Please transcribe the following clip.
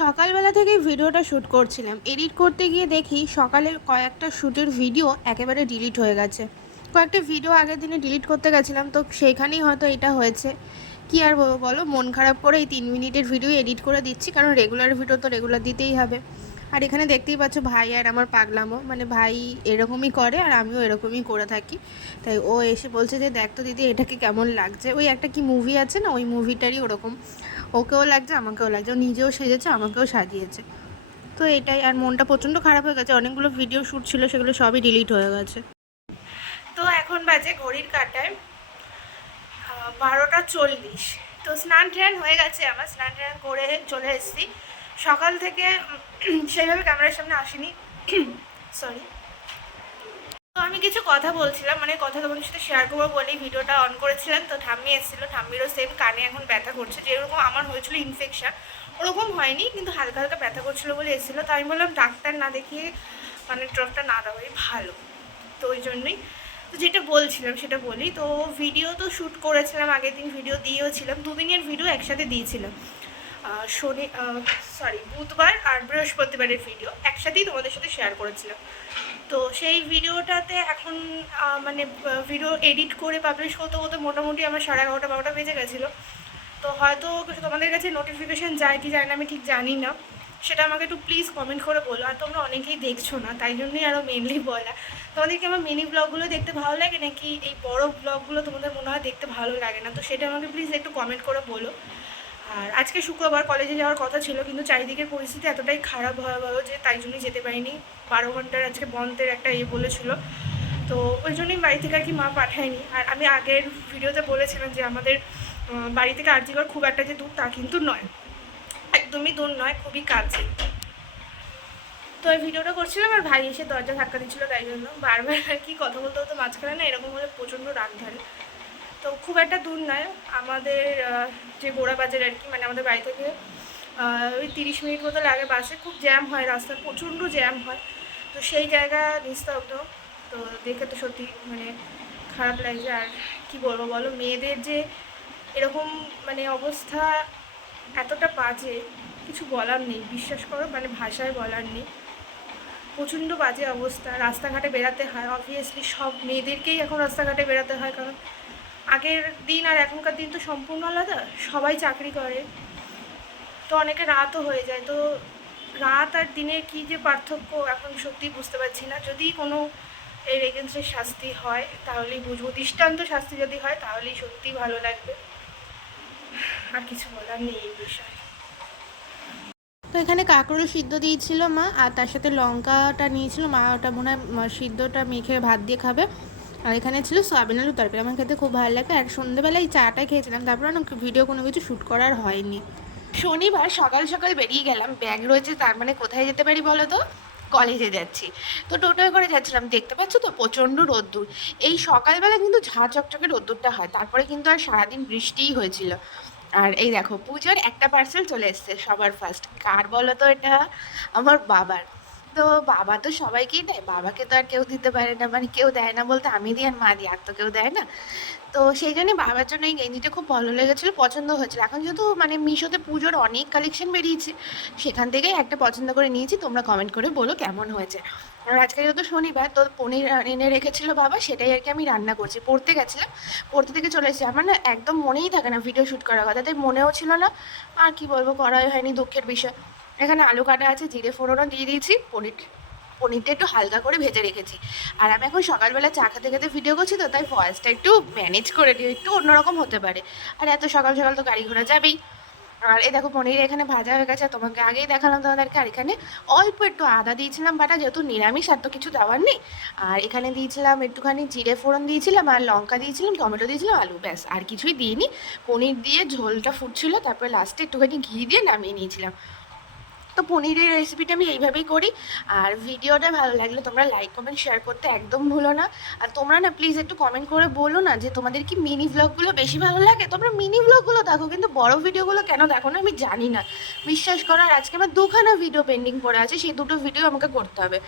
সকালবেলা থেকেই ভিডিওটা শ্যুট করছিলাম। এডিট করতে গিয়ে দেখি সকালের কয়েকটা শ্যুটের ভিডিও একেবারে ডিলিট হয়ে গেছে। কয়েকটা ভিডিও আগের দিনে ডিলিট করতে গেছিলাম, তো সেইখানেই হয়তো এটা হয়েছে। কি আর বলো, মন খারাপ করে এই 3 মিনিটের ভিডিও এডিট করে দিচ্ছি, কারণ রেগুলার ভিডিও তো রেগুলার দিতেই হবে। আর এখানে দেখতেই পাচ্ছ ভাই আর আমার পাগলামো, মানে ভাই এরকমই করে আর আমিও এরকমই করে থাকি। তাই ও এসে বলছে যে দেখ তো দিদি এটাকে কেমন লাগছে, ওই একটা কি মুভি আছে না, ওই মুভিটারই ওরকম। ওকেও লাগছে, আমাকেও লাগছে, ও নিজেও সেজেছে, আমাকেও সাজিয়েছে। তো এটাই, আর মনটা প্রচণ্ড খারাপ হয়ে গেছে। অনেকগুলো ভিডিও শ্যুট ছিল, সেগুলো সবই ডিলিট হয়ে গেছে। তো এখন বাজে ঘড়ির কাঁটায় 12টা 40। তো স্নান টান হয়ে গেছে, আমার স্নান টান করে চলে এসেছি। সকাল থেকে সেইভাবে ক্যামেরার সামনে আসিনি, সরি। তো আমি কিছু কথা বলছিলাম, মানে কথা তোমাদের সাথে শেয়ার করবো বলেই ভিডিওটা অন করেছিলাম। তো ঠাম্মি এসেছিলো, ঠাম্মিরও সেম কানে এখন ব্যথা করছে, যেরকম আমার হয়েছিল ইনফেকশন ওরকম হয়নি, কিন্তু হালকা হালকা ব্যথা করছিলো বলে এসেছিলো। তো আমি বললাম ডাক্তার না দেখিয়ে মানে ড্রপটা না দেওয়াই ভালো। তো ওই জন্যই তো যেটা বলছিলাম সেটা বলি। তো ভিডিও তো শ্যুট করেছিলাম, আগের দিন ভিডিও দিয়েওছিলাম, 2 দিনের ভিডিও একসাথে দিয়েছিলাম। বুধবার আর বৃহস্পতিবারের ভিডিও একসাথেই তোমাদের সাথে শেয়ার করেছিলাম। তো সেই ভিডিওটাতে এখন মানে ভিডিও এডিট করে পাবলিশ করতে করতে মোটামুটি আমার 11:30-12টা বেজে গেছিলো। তো হয়তো তোমাদের কাছে নোটিফিকেশান যায় কি যায় না আমি ঠিক জানি না, সেটা আমাকে একটু প্লিজ কমেন্ট করে বলো। আর তোমরা অনেকেই দেখছো না, তাই জন্যই আরও মেনলি বলা। তোমাদেরকে আমার মিনি ব্লগগুলো দেখতে ভালো লাগে নাকি এই বড় ব্লগগুলো তোমাদের মনে হয় দেখতে ভালো লাগে না? তো সেটা আমাকে প্লিজ একটু কমেন্ট করে বলো। আর আজকে শুক্রবার, কলেজে যাওয়ার কথা ছিল, কিন্তু চারিদিকের পরিস্থিতি এতটাই খারাপ ভয়াবহ যে তাই জন্যই যেতে পারিনি। 12 ঘন্টার আজকে বন্ধের একটা বলেছিল, তো ওই জন্যই বাড়ি থেকে আর কি মা পাঠায়নি। আর আমি আগের ভিডিওতে বলেছিলাম যে আমাদের বাড়ি থেকে আরজিকর খুব একটা যে দূর তা কিন্তু নয়, একদমই দূর নয়, খুবই কাছে। তো এই ভিডিওটা করছিলাম আর ভাই এসে দরজা ধাক্কা দিচ্ছিলো, তাই জন্য বারবার আর কি কথা বলতে হতো মাঝখানে না, এরকম হলে প্রচণ্ড রাগ ধরে। তো খুব একটা দূর নয় আমাদের যে গোড়া বাজার আর কি, মানে আমাদের বাড়ি থেকে ওই 30 মিনিট মতো লাগে বাসে। খুব জ্যাম হয়, রাস্তায় প্রচণ্ড জ্যাম হয়। তো সেই জায়গা নিস্তব্ধ, তো দেখে তো সত্যি মানে খারাপ লাগছে। আর কি বলবো বলো, মেয়েদের যে এরকম মানে অবস্থা এতটা বাজে, কিছু বলার নেই, বিশ্বাস করো, মানে ভাষায় বলার নেই। প্রচণ্ড বাজে অবস্থা, রাস্তাঘাটে বেরাতে হয়। অবভিয়াসলি সব মেয়েদেরকেই এখন রাস্তাঘাটে বেরাতে হয়, কারণ আগের দিন আর এখনকার দিন তো সম্পূর্ণ আলাদা। সবাই চাকরি করে, তো অনেকে রাতও হয়ে যায়। তো রাত আর দিনের কী যে পার্থক্য এখন সত্যিই বুঝতে পারছি না। যদি কোনো এর এগেন্সে শাস্তি হয় তাহলেই বুঝবো, দৃষ্টান্ত শাস্তি যদি হয় তাহলেই সত্যিই ভালো লাগবে। আর কিছু বলার নেই এই বিষয়ে। তো এখানে কাঁকরোল সিদ্ধ দিয়েছিল মা, আর তার সাথে লঙ্কাটা নিয়েছিল মা, ওটা মনে হয় সিদ্ধটা মেখে ভাত দিয়ে খাবে। আর এখানে ছিল সয়াবিন আলু তরকারি, আমার খেতে খুব ভালো লাগে। আর সন্ধ্যেবেলায় চাটা খেয়েছিলাম, তারপরে না ভিডিও কোনো কিছু শ্যুট করার হয়নি। শনিবার সকাল সকাল বেরিয়ে গেলাম, ব্যাগ রয়েছে, তার মানে কোথায় যেতে পারি বলো তো? কলেজে যাচ্ছি। তো টোটোয় করে যাচ্ছিলাম, দেখতে পাচ্ছ তো প্রচণ্ড রোদ্দুর। এই সকালবেলা কিন্তু ঝাঁ চকচকে রোদ্দুরটা হয়, তারপরে কিন্তু আর সারাদিন বৃষ্টিই হয়েছিল। আর এই দেখো পুজোর একটা পার্সেল চলে এসছে সবার ফার্স্ট, কার বলো তো এটা? আমার বাবার। তো বাবা তো সবাইকেই দেয়, বাবাকে তো আর কেউ দিতে পারে না, মানে কেউ দেয় না বলতে আমি দিই আর মা দিই, আর তো কেউ দেয় না। তো সেই জন্যই বাবার জন্য এই গেঞ্জিটা খুব ভালো লেগেছিলো, পছন্দ হয়েছিল। এখন যেহেতু মানে মিশোতে পুজোর অনেক কালেকশন বেরিয়েছে, সেখান থেকেই একটা পছন্দ করে নিয়েছি। তোমরা কমেন্ট করে বলো কেমন হয়েছে। আর আজকে যেহেতু শনিবার, তো পনির এনে রেখেছিল বাবা, সেটাই আর কি আমি রান্না করছি। পড়তে গেছিলাম, পড়তে থেকে চলে এসেছি। আমার না একদম মনেই থাকে না ভিডিও শ্যুট করার কথা, তাই মনেও ছিল না। আর কি বলবো, করাই হয়নি, দুঃখের বিষয়। এখানে আলু কাটা আছে, জিরে ফোড়নও দিয়ে দিয়েছি, পনিরটা একটু হালকা করে ভেজে রেখেছি। আর আমি এখন সকালবেলা চা খেতে খেতে ভিডিও করছি, তো তাই ভয়েসটা একটু ম্যানেজ করে দিই, একটু অন্যরকম হতে পারে। আর এত সকাল সকাল তো গাড়ি ঘোড়া যাবেই। আর এই দেখো পনির এখানে ভাজা হয়ে গেছে, তোমাকে আগেই দেখালাম তোমাদেরকে। আর এখানে অল্প একটু আদা দিয়েছিলাম বাটা, যেহেতু নিরামিষ আর তো কিছু দেওয়ার নেই। আর এখানে দিয়েছিলাম একটুখানি জিরে ফোড়ন দিয়েছিলাম, আর লঙ্কা দিয়েছিলাম, টমেটো দিয়েছিলাম, আলু, ব্যাস আর কিছুই দিইনি। পনির দিয়ে ঝোলটা ফুটছিল, তারপরে লাস্টে একটুখানি ঘি দিয়ে নামিয়ে নিয়েছিলাম। তো পনিরের রেসিপিটা আমি এইভাবেই করি। আর ভিডিওটা ভালো লাগলে তোমরা লাইক কমেন্ট শেয়ার করতে একদম ভুলো না। আর তোমরা না প্লিজ একটু কমেন্ট করে বলো না যে তোমাদের কি মিনি ব্লগগুলো বেশি ভালো লাগে। তোমরা মিনি ব্লগগুলো দেখো, কিন্তু বড় ভিডিওগুলো কেন দেখো না আমি জানি না, বিশ্বাস করো। আর আজকে আমার 2খানা ভিডিও পেন্ডিং পড়ে আছে, সেই 2টো ভিডিও আমাকে করতে হবে।